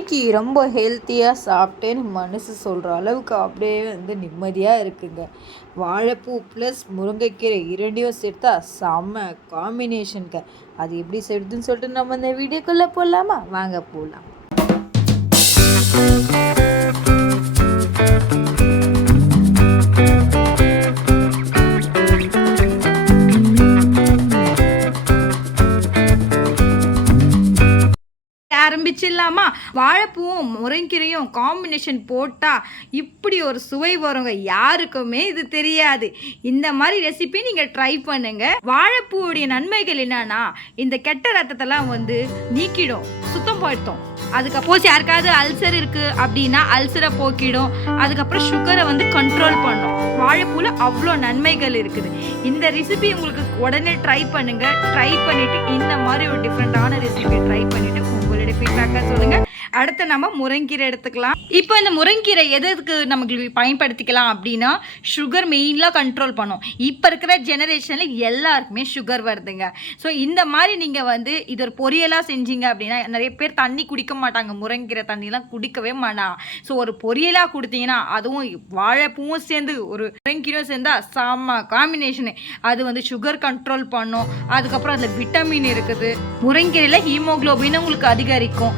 இன்னைக்கு ரொம்ப ஹெல்த்தியாக சாப்பிட்டேன்னு மனசு சொல்கிற அளவுக்கு அப்படியே வந்து நிம்மதியாக இருக்குங்க. வாழைப்பூ ப்ளஸ் முருங்கைக்கீரை இரண்டையும் சேர்த்தா செம்ம காம்பினேஷனுங்க அது எப்படி செய்யுதுன்னு சொல்லிட்டு நம்ம இந்த வீடியோக்குள்ளே போடலாமா வாங்க போகலாம் ஆரம்பிச்சிடலாமா வாழைப்பூவும் முருங்கீரையும் காம்பினேஷன் போட்டால் இப்படி ஒரு சுவை வருங்க. யாருக்குமே இது தெரியாது. இந்த மாதிரி ரெசிபி நீங்கள் ட்ரை பண்ணுங்க. வாழைப்பூவுடைய நன்மைகள் என்னன்னா இந்த கெட்ட ரத்தத்தெல்லாம் வந்து நீக்கிடும் சுத்தம் படுத்தும். அதுக்கப்புறம் யாருக்காவது அல்சர் இருக்கு அப்படின்னா அல்சரை போக்கிடும். அதுக்கப்புறம் சுகரை வந்து கண்ட்ரோல் பண்ணும். வாழைப்பூல அவ்வளோ நன்மைகள் இருக்குது. இந்த ரெசிபி உங்களுக்கு உடனே ட்ரை பண்ணுங்க. ட்ரை பண்ணிட்டு இந்த மாதிரி ஒரு டிஃப்ரெண்டான ரெசிபி ட்ரை பண்ணிட்டு உங்களுடைய ஃபீட்பேக்காக சொல்லுங்கள் அடுத்து நம்ம முருங்கீரை எடுத்துக்கலாம். இப்போ இந்த முருங்கீரை எதுக்கு நமக்கு பயன்படுத்திக்கலாம் அப்படின்னா சுகர் மெயினாக கண்ட்ரோல் பண்ணும். இப்போ இருக்கிற ஜெனரேஷனில் எல்லாருக்குமே சுகர் வருதுங்க. ஸோ இந்த மாதிரி நீங்கள் வந்து இது ஒரு பொரியலாக செஞ்சீங்க அப்படின்னா நிறைய பேர் தண்ணி குடிக்க மாட்டாங்க. முருங்கீரை தண்ணிலாம் குடிக்கவே மாட்டாங்க ஸோ ஒரு பொரியலாக கொடுத்தீங்கன்னா அதுவும் வாழைப்பூவும் சேர்ந்து ஒரு முருங்கீரும் சேர்ந்தா சாமா காம்பினேஷனு அது வந்து சுகர் கண்ட்ரோல் பண்ணும். அதுக்கப்புறம் அதில் விட்டமின் இருக்குது. முருங்கீரையில் ஹீமோக்ளோபின் உங்களுக்கு அதிகரிக்கும்.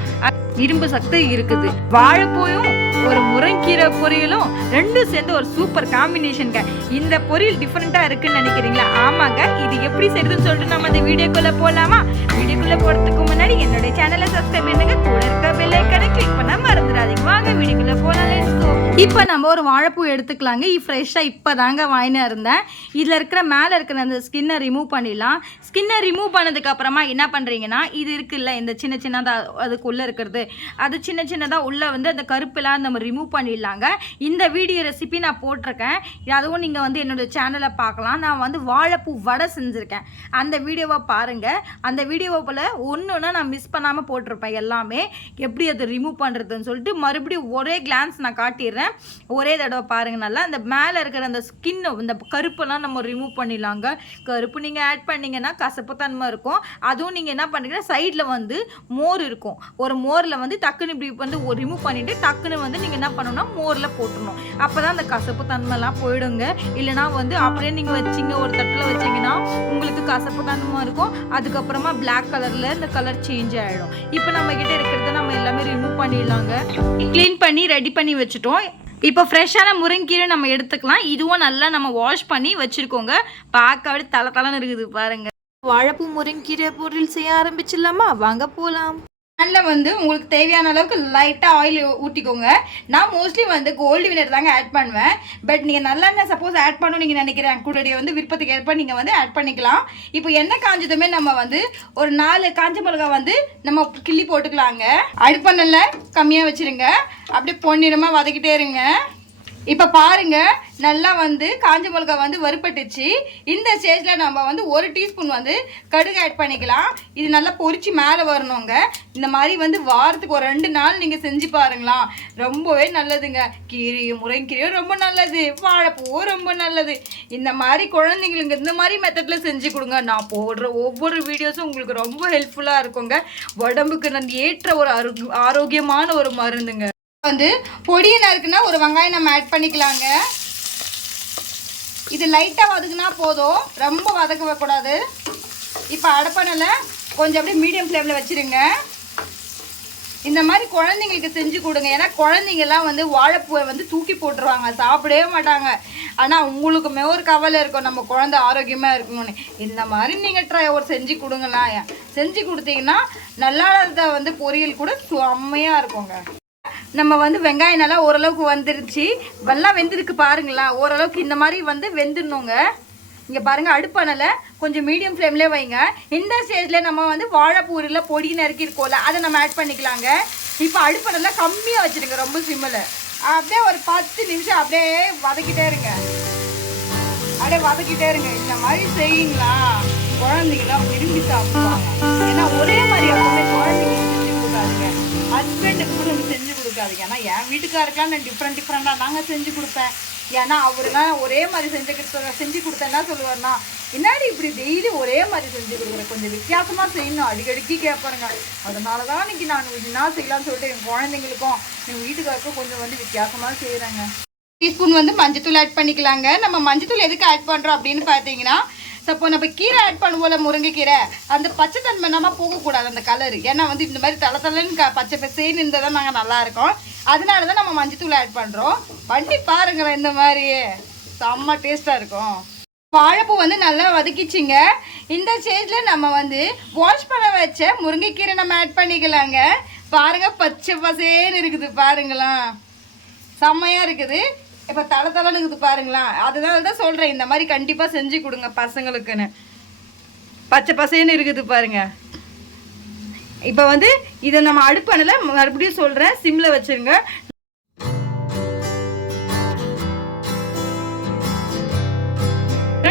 இரும்பு சக்தி இருக்குது. வாழைப்பூயும் ஒரு முருங்கீரை பொரியலும் ரெண்டும் சேர்ந்து ஒரு சூப்பர் காம்பினேஷனுங்க இந்த பொரியல் டிஃப்ரெண்ட்டாக இருக்குன்னு நினைக்கிறீங்களா? ஆமாங்க. இது எப்படி செய்யுதுன்னு சொல்லிட்டு நம்ம இந்த வீடியோக்குள்ளே போகலாமா வீடியோக்குள்ளே போகிறதுக்கு முன்னாடி என்னுடைய சேனலை சப்ஸ்கிரைப் பண்ணுங்க. கூட இருக்க பெல் கிளிக் பண்ண மறந்துடாதீங்க. வாங்க வீடியோக்குள்ளே போனாலே. இப்போ நம்ம ஒரு வாழைப்பூ எடுத்துக்கலாங்க. ஃப்ரெஷ்ஷாக இப்போ தாங்க வாங்கினா இருந்தேன். இதில் இருக்கிற மேலே இருக்கிற அந்த ஸ்கின்னை ரிமூவ் பண்ணிடலாம். ஸ்கின்னை ரிமூவ் பண்ணதுக்கப்புறமா என்ன பண்ணுறீங்கன்னா இது இருக்குல்ல இந்த சின்ன சின்னதாக அதுக்குள்ளே இருக்கிறது. அது சின்ன சின்னதாக உள்ளே வந்து அந்த கருப்பெல்லாம் நம்ம ரிமூவ் பண்ணிடலாங்க. இந்த வீடியோ ரெசிபி நான் போட்டிருக்கேன். அதுவும் நீங்கள் வந்து என்னோட சேனலை பார்க்கலாம். நான் வந்து வாழைப்பூ வடை செஞ்சுருக்கேன். அந்த வீடியோவை பாருங்கள் அந்த வீடியோவை போல் ஒன்று ஒன்றா நான் மிஸ் பண்ணாமல் போட்டிருப்பேன் எல்லாமே. எப்படி அதை ரிமூவ் பண்ணுறதுன்னு சொல்லிட்டு மறுபடியும் ஒரே கிளான்ஸ் நான் காட்டிடுறேன். ஒரே தடவை பாருங்கள் நல்லா அந்த மேலே இருக்கிற அந்த ஸ்கின்னு இந்த கருப்பெல்லாம் நம்ம ரிமூவ் பண்ணிடலாங்க. கருப்பு நீங்கள் ஆட் பண்ணீங்கன்னா கசப்பு தன்மை இருக்கும். அதுவும் நீங்கள் என்ன பண்ணுறீங்கன்னா சைடில் வந்து மோர் இருக்கும். ஒரு மோரில் வந்து டக்குன்னு இப்படி வந்து ரிமூவ் பண்ணிவிட்டு டக்குன்னு வந்து நீங்கள் என்ன பண்ணணும்னா மோரில் போட்டுடணும். அப்போ தான் அந்த கசப்பு தன்மைலாம் போயிடுங்க. இல்லைனா வந்து அப்படியே நீங்கள் வச்சிங்க ஒரு தட்டில் வச்சிங்கன்னா உங்களுக்கு கசப்பு தன்மை இருக்கும். அதுக்கப்புறமா பிளாக் கலரில் இந்த கலர் சேஞ்ச் ஆகிடும் இப்போ நம்ம இருக்கிறத நம்ம எல்லாமே ரிமூவ் பண்ணிடலாங்க. க்ளீன் பண்ணி ரெடி பண்ணி வச்சுட்டோம். இப்போ ஃப்ரெஷ்ஷான முருங்கீரை நம்ம எடுத்துக்கலாம். இதுவும் நல்லா நம்ம வாஷ் பண்ணி வச்சுருக்கோங்க. பார்க்க அப்படியே தலை தலைன்னு இருக்குது பாருங்கள் வாழைப்பூ முருங்கீரை பொருள் செய்ய ஆரம்பிச்சிடலாமா? வாங்க போகலாம் பேனில் வந்து உங்களுக்கு தேவையான அளவுக்கு லைட்டாக ஆயில் ஊற்றிக்கோங்க நான் மோஸ்ட்லி வந்து கோல்டு வினர் தாங்க ஆட் பண்ணுவேன். பட் நீங்கள் நல்லெண்ணெய் சப்போஸ் ஆட் பண்ணணும் நீங்கள் நினைக்கிறேன். கூடடைய வந்து விருப்பத்துக்கு ஏற்ப நீங்கள் வந்து ஆட் பண்ணிக்கலாம். இப்போ எண்ணெய் காஞ்சதுமே நம்ம வந்து ஒரு நாலு காஞ்ச மிளகா வந்து நம்ம கிள்ளி போட்டுக்கலாங்க. அடுப்பண்ணில் கம்மியாக வச்சுருங்க. அப்படியே பொன்னிறமாக வதக்கிட்டே இருங்க. இப்போ பாருங்க நல்லா வந்து காஞ்ச மிளகா வந்து வறுப்பட்டுச்சு இந்த ஸ்டேஜில் நம்ம வந்து ஒரு டீஸ்பூன் வந்து கடுகு ஆட் பண்ணிக்கலாம். இது நல்லா பொறிச்சு மேலே வரணுங்க. இந்த மாதிரி வந்து வாரத்துக்கு ஒரு ரெண்டு நாள் நீங்கள் செஞ்சு பாருங்களா ரொம்பவே நல்லதுங்க. கீரையும் முருங்கீரையும் ரொம்ப நல்லது. வாழைப்பூவும் ரொம்ப நல்லது. இந்த மாதிரி குழந்தைங்களுக்கு இந்த மாதிரி மெத்தடில் செஞ்சு கொடுங்க. நான் போடுற ஒவ்வொரு வீடியோஸும் உங்களுக்கு ரொம்ப ஹெல்ப்ஃபுல்லாக இருக்குங்க. உடம்புக்கு நான் ஏற்ற ஒரு ஆரோக்கியமான ஒரு மருந்துங்க. வந்து பொடியை இருக்குன்னா ஒரு வெங்காயம் நம்ம ஆட் பண்ணிக்கலாங்க. இது லைட்டாக வதக்குனா போதும். ரொம்ப வதக்க கூடாது இப்போ அடப்பணில் கொஞ்சம் அப்படியே மீடியம் ஃப்ளேமில் வச்சுருங்க. இந்த மாதிரி குழந்தைங்களுக்கு செஞ்சு கொடுங்க. ஏன்னா குழந்தைங்கெல்லாம் வந்து வாழைப்பூவை வந்து தூக்கி போட்டுருவாங்க. சாப்பிடவே மாட்டாங்க. ஆனால் உங்களுக்குமே ஒரு கவலை இருக்கும். நம்ம குழந்தை ஆரோக்கியமாக இருக்கணும்னு. இந்த மாதிரி நீங்கள் ட்ரை ஒரு செஞ்சு கொடுங்களேன் செஞ்சு கொடுத்தீங்கன்னா நல்லாத வந்து பொரியல் கூட செம்மையாக இருக்குங்க. நம்ம வந்து வெங்காயம் நல்லா ஓரளவுக்கு வந்துருச்சு. நல்லா வெந்திருக்கு பாருங்களா ஓரளவுக்கு இந்த மாதிரி வந்து வெந்துடணுங்க. இங்கே பாருங்கள் அடுப்பானல கொஞ்சம் மீடியம் ஃப்ளேம்லேயே வைங்க. இந்த ஸ்டேஜில் நம்ம வந்து வாழைப்பூரில் பொடி நறுக்கிருக்கோம்ல அதை நம்ம ஆட் பண்ணிக்கலாங்க. இப்போ அடுப்பானல கம்மியாக வச்சுருங்க ரொம்ப சிம்மில் அப்படியே ஒரு பத்து நிமிஷம் அப்படியே வதக்கிட்டே இருங்க. அப்படியே வதக்கிட்டே இருங்க. இந்த மாதிரி செய்யுங்களா? குழந்தைங்களாம் விரும்பி சாப்பிடுவாங்க. ஏன்னா ஒரே மாதிரி குழந்தைங்க ஹஸ்பண்டுக்கு ஏன்னா என் வீட்டுக்காருக்கெல்லாம் நான் டிஃப்ரெண்ட் டிஃப்ரெண்ட்டாக நாங்கள் செஞ்சு கொடுப்பேன். ஏன்னா அவருனா ஒரே மாதிரி செஞ்சு கொடுத்த செஞ்சு கொடுத்தேன்னா சொல்லுவார்னா என்னாடி இப்படி டெய்லி ஒரே மாதிரி செஞ்சு கொடுக்குற? கொஞ்சம் வித்தியாசமாக செய்யணும். அடிக்கடிக்கு கேட்பாருங்க. அதனால தான் இன்னைக்கு நான் என்ன செய்யலாம்னு சொல்லிட்டு என் குழந்தைங்களுக்கும் என் வீட்டுக்காருக்கும் கொஞ்சம் வந்து வித்தியாசமாக செய்கிறேங்க டீஸ்பூன் வந்து மஞ்சத்தூள் ஆட் பண்ணிக்கலாங்க. நம்ம மஞ்சத்தூள் எதுக்கு ஆட் பண்ணுறோம் அப்படின்னு பார்த்தீங்கன்னா சப்போ நம்ம கீரை ஆட் பண்ணுவோம்ல முருங்கைக்கீரை அந்த பச்சை தன்மை நம்ம போகக்கூடாது அந்த கலர் ஏன்னா வந்து இந்த மாதிரி தலை தலைன்னு க பச்சை பசேன்னு இருந்தால் தான் நாங்கள் நல்லாயிருக்கோம். அதனால தான் நம்ம மஞ்சத்தூள் ஆட் பண்ணுறோம் பண்ணி பாருங்களேன் இந்த மாதிரி. செம்ம டேஸ்ட்டாக இருக்கும். வாழைப்பூ வந்து நல்லா வதக்கிச்சிங்க. இந்த ஸ்டேஜில் நம்ம வந்து வாஷ் பண்ண வச்ச முருங்கைக்கீரை நம்ம ஆட் பண்ணிக்கலாங்க. பாருங்கள் பச்சை பசேன்னு இருக்குது பாருங்களா செம்மையாக இருக்குது. இப்போ தலை தலைன்னு இருக்குது பாருங்களா அதனால தான் சொல்கிறேன் இந்த மாதிரி கண்டிப்பாக செஞ்சு கொடுங்க பசங்களுக்குன்னு. பச்சை பசைன்னு இருக்குது பாருங்க. இப்போ வந்து இதை நம்ம அடுப்பானல மறுபடியும் சொல்கிறேன் சிம்மில் வச்சுருங்க.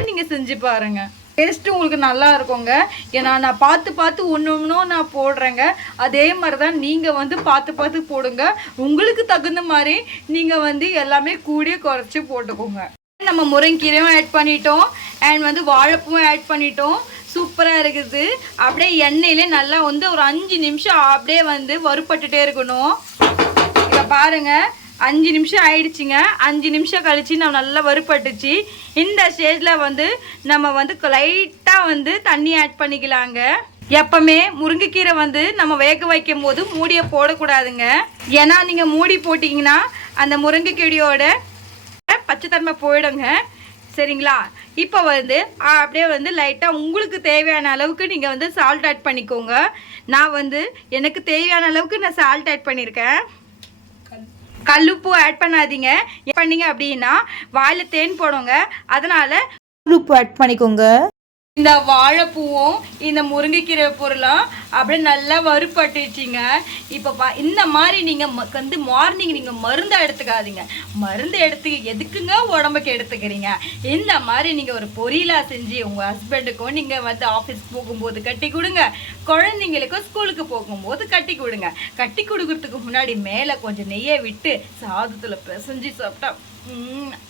நீங்கள் செஞ்சு பாருங்க. டேஸ்ட்டு உங்களுக்கு நல்லா இருக்குங்க. ஏன்னா நான் பார்த்து பார்த்து ஒன்று ஒன்றும் நான் போடுறேங்க. அதே மாதிரி தான் நீங்கள் வந்து பார்த்து பார்த்து போடுங்க. உங்களுக்கு தகுந்த மாதிரி நீங்கள் வந்து எல்லாமே கூடிய குறைச்சி போட்டுக்கோங்க. நம்ம முருங்கீரையும் ஆட் பண்ணிட்டோம். அண்ட் வந்து வாழைப்பூவும் ஆட் பண்ணிட்டோம். சூப்பராக இருக்குது. அப்படியே எண்ணெயிலே நல்லா வந்து ஒரு அஞ்சு நிமிஷம் அப்படியே வந்து வறுப்பட்டுட்டே இருக்கணும். இதை பாருங்க. அஞ்சு நிமிஷம் ஆயிடுச்சுங்க. அஞ்சு நிமிஷம் கழிச்சு நம்ம நல்லா வறுப்பட்டுச்சு இந்த ஸ்டேஜில் வந்து நம்ம வந்து லைட்டாக வந்து தண்ணி ஆட் பண்ணிக்கலாங்க. எப்பவுமே முருங்கைக்கீரை வந்து நம்ம வேக வைக்கும் போது மூடியை போடக்கூடாதுங்க. ஏன்னா நீங்கள் மூடி போட்டிங்கன்னா அந்த முருங்கைக்கீரையோட பச்சைத்தன்மை போயிடுங்க. சரிங்களா? இப்போ வந்து அப்படியே வந்து லைட்டாக உங்களுக்கு தேவையான அளவுக்கு நீங்கள் வந்து சால்ட் ஆட் பண்ணிக்கோங்க. நான் வந்து எனக்கு தேவையான அளவுக்கு நான் சால்ட் ஆட் பண்ணியிருக்கேன். கல்லுப்பு ஆட் பண்ணாதீங்க. பண்ணீங்க அப்படின்னா வாயில் தேன் போடுங்க. அதனால் உப்பு ஆட் பண்ணிக்கோங்க. இந்த வாழைப்பூவும் இந்த முருங்கைக்கீரை பொருளும் அப்படியே நல்லா வறுப்பட்டுச்சிங்க இப்போ பா இந்த மாதிரி நீங்கள் வந்து மார்னிங் நீங்கள் மருந்து எடுத்துக்காதீங்க. மருந்து எடுத்து எதுக்குங்க உடம்புக்கு எடுத்துக்கிறீங்க? இந்த மாதிரி நீங்கள் ஒரு பொரியலாக செஞ்சு உங்கள் ஹஸ்பண்டுக்கும் நீங்கள் வந்து ஆஃபீஸ் போகும்போது கட்டி கொடுங்க. குழந்தைங்களுக்கும் ஸ்கூலுக்கு போகும்போது கட்டி கொடுங்க. கட்டி கொடுக்கறதுக்கு முன்னாடி மேலே கொஞ்சம் நெய்யை விட்டு சாதத்தில் பிசைஞ்சு சாப்பிட்டா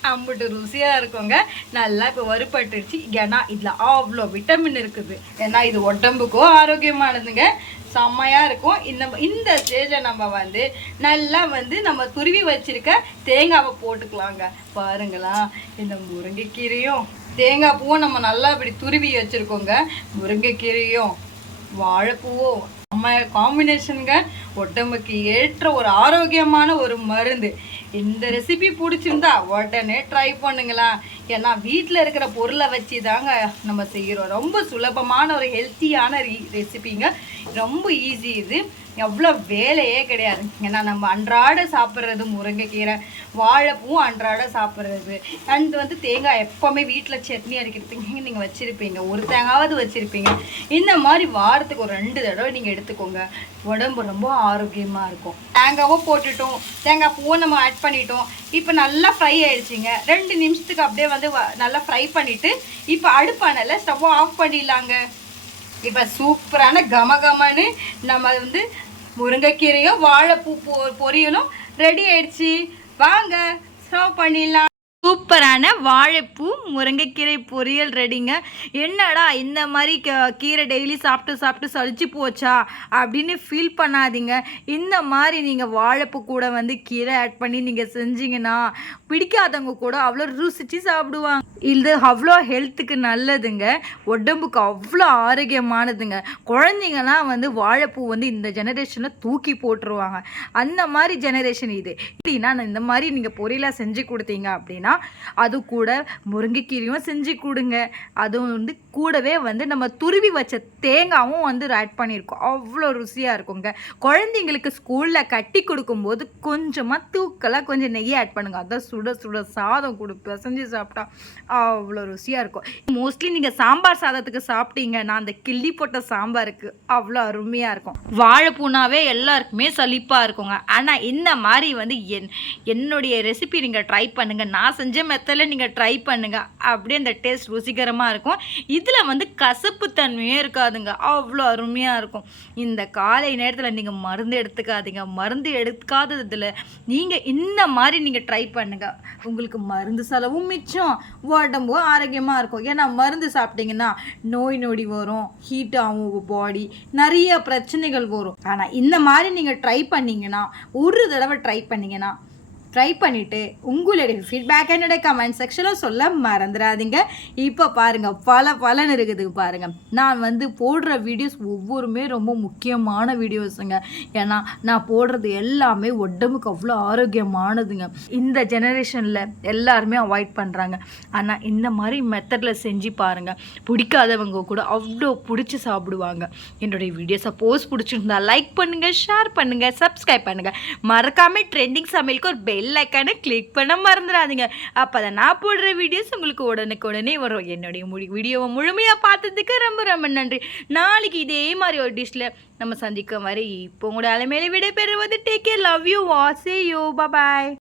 அம்புட்டு ருசியாக இருக்குங்க. நல்லா இப்போ வறுபட்டுருச்சு. ஏன்னா இதில் அவ்வளோ விட்டமின் இருக்குது. ஏன்னா இது உடம்புக்கும் ஆரோக்கியமானதுங்க. செம்மையாக இருக்கும். இந்த இந்த ஸ்டேஜில் நம்ம வந்து நல்லா வந்து நம்ம துருவி வச்சுருக்க தேங்காவை போட்டுக்கலாங்க. பாருங்களா இந்த முருங்கைக்கீரையும். தேங்காய் பூவும் நம்ம நல்லா இப்படி துருவி வச்சுருக்கோங்க. முருங்கைக்கீரையும் வாழைப்பூவும் நம்ம காம்பினேஷனுங்க உடம்புக்கு ஏற்ற ஒரு ஆரோக்கியமான ஒரு மருந்து. இந்த ரெசிபி பிடிச்சிருந்தா உடனே ட்ரை பண்ணுங்களா ஏன்னா வீட்டில் இருக்கிற பொருளை வச்சு தாங்க நம்ம செய்கிறோம் ரொம்ப சுலபமான ஒரு ஹெல்த்தியான ரெசிபிங்க ரொம்ப ஈஸி இது. எவ்வளோ வேலையே கிடையாது. ஏன்னா நம்ம அன்றாட சாப்பிட்றது முருங்கைக்கீரை வாழைப்பூவும் அன்றாட சாப்பிட்றது. அண்ட் வந்து தேங்காய் எப்போவுமே வீட்டில் சட்னி அரைக்கிறதுக்கு நீங்கள் வச்சுருப்பீங்க. ஒரு தேங்காவது வச்சுருப்பீங்க. இந்த மாதிரி வாரத்துக்கு ஒரு ரெண்டு தடவை நீங்கள் எடுத்துக்கோங்க. உடம்பு ரொம்ப ஆரோக்கியமாக இருக்கும். தேங்காவும் போட்டுட்டோம். தேங்காய் பூவும் நம்ம ஆட் பண்ணிட்டோம். இப்போ நல்லா ஃப்ரை ஆயிடுச்சிங்க. ரெண்டு நிமிஷத்துக்கு அப்படியே வந்து வ- நல்லா ஃப்ரை பண்ணிவிட்டு இப்போ அடுப்பானல ஸ்டவ் ஆஃப் பண்ணிடலாங்க. இப்போ சூப்பரான கமகமன்னு நம்ம வந்து முருங்கைக்கீரையும் வாழைப்பூ பொ பொரியலும் ரெடி ஆயிடுச்சு. வாங்க சர்வ் பண்ணிடலாம். சூப்பரான வாழைப்பூ முருங்கைக்கீரை பொரியல் ரெடிங்க. என்னடா இந்த மாதிரி க- கீரை டெய்லி சாப்பிட்டு சாப்பிட்டு சளிச்சு போச்சா அப்படின்னு ஃபீல் பண்ணாதீங்க. இந்த மாதிரி நீங்கள் வாழைப்பூ கூட வந்து கீரை ஆட் பண்ணி நீங்கள் செஞ்சீங்கன்னா பிடிக்காதவங்க கூட அவ்வளோ ருசிச்சு சாப்பிடுவாங்க. இது அவ்வளோ ஹெல்த்துக்கு நல்லதுங்க. உடம்புக்கு அவ்வளோ ஆரோக்கியமானதுங்க. குழந்தைங்கலாம் வந்து வாழைப்பூ வந்து இந்த ஜெனரேஷனில் தூக்கி போட்டுருவாங்க. அந்த மாதிரி ஜெனரேஷன் இது. எப்படின்னா நான் இந்த மாதிரி நீங்கள் பொரியலாக செஞ்சு கொடுத்தீங்க அப்படின்னா அது கூட முருங்கைக்கீரையும் செஞ்சு கொடுங்க. அதுவும் வந்து கூடவே வந்து நம்ம துருவி வச்ச தேங்காவும் வந்து ஆட் பண்ணியிருக்கோம். அவ்வளோ ருசியாக இருக்குங்க. குழந்தைங்களுக்கு ஸ்கூலில் கட்டி கொடுக்கும்போது கொஞ்சமாக தூக்கலாக கொஞ்சம் நெய் ஆட் பண்ணுங்க. அதான் சுட சுட சாதம் கொடு பிசைஞ்சு சாப்பிட்டா அவ்வளோ ருசியாக இருக்கும். மோஸ்ட்லி நீங்கள் சாம்பார் சாதத்துக்கு சாப்பிட்டீங்க. நான் அந்த கிள்ளி போட்ட சாம்பாருக்கு அவ்வளோ அருமையாக இருக்கும். வாழைப்பூனாவே எல்லாருக்குமே சலிப்பாக இருக்குங்க. ஆனால் இந்த மாதிரி வந்து என் என்னுடைய ரெசிபி நீங்கள் ட்ரை பண்ணுங்கள் நான் செஞ்ச மெத்தடில் நீங்கள் ட்ரை பண்ணுங்கள் அப்படியே அந்த டேஸ்ட் ருசிகரமாக இருக்கும். இதில் வந்து கசப்பு தன்மையே இருக்காதுங்க. அவ்வளோ அருமையாக இருக்கும். இந்த காலை நேரத்தில் நீங்கள் மருந்து எடுத்துக்காதீங்க. மருந்து எடுக்காததில் நீங்கள் இந்த மாதிரி நீங்கள் ட்ரை பண்ணுங்க. உங்களுக்கு மருந்து செலவும் மிச்சம். உடம்பும் ஆரோக்கியமாக இருக்கும். ஏன்னா மருந்து சாப்பிட்டீங்கன்னா நோய் நொடி வரும். ஹீட் ஆகும் உங்கள் பாடி நிறைய பிரச்சனைகள் வரும். ஆனால் இந்த மாதிரி நீங்கள் ட்ரை பண்ணீங்கன்னா ஒரு தடவை ட்ரை பண்ணீங்கன்னா ட்ரை பண்ணிவிட்டு உங்களுடைய ஃபீட்பேக் என்னுடைய கமெண்ட் செக்ஷனில் சொல்ல மறந்துடாதீங்க. இப்போ பாருங்கள் பல பலன் இருக்குது பாருங்கள் நான் வந்து போடுற வீடியோஸ் ஒவ்வொருமே ரொம்ப முக்கியமான வீடியோஸுங்க ஏன்னா நான் போடுறது எல்லாமே உடம்புக்கு அவ்வளோ ஆரோக்கியமானதுங்க. இந்த ஜெனரேஷனில் எல்லாருமே அவாய்ட் பண்ணுறாங்க ஆனால் இந்த மாதிரி மெத்தடில் செஞ்சு பாருங்கள் பிடிக்காதவங்க கூட அவ்வளோ பிடிச்சி சாப்பிடுவாங்க. என்னுடைய வீடியோ சப்போஸ் பிடிச்சிருந்தா லைக் பண்ணுங்கள் ஷேர் பண்ணுங்கள் சப்ஸ்கிரைப் பண்ணுங்கள் மறக்காமல் ட்ரெண்டிங் சமையலுக்கு ஒரு பெல் ஐக்கானை கிளிக் பண்ண மறந்துடாதீங்க. அப்போ தான் நான் போடுற வீடியோஸ் உங்களுக்கு உடனுக்கு உடனே வரும். என்னுடைய முடி வீடியோவை முழுமையாக பார்த்ததுக்கு ரொம்ப ரொம்ப நன்றி. நாளைக்கு இதே மாதிரி ஒரு டிஷ்ஷில் நம்ம சந்திக்கும் வரை இப்போ உங்களோட அலைமையில விடைபெறுவது டேக் கேர் லவ் யூ வாசே யூ பாய்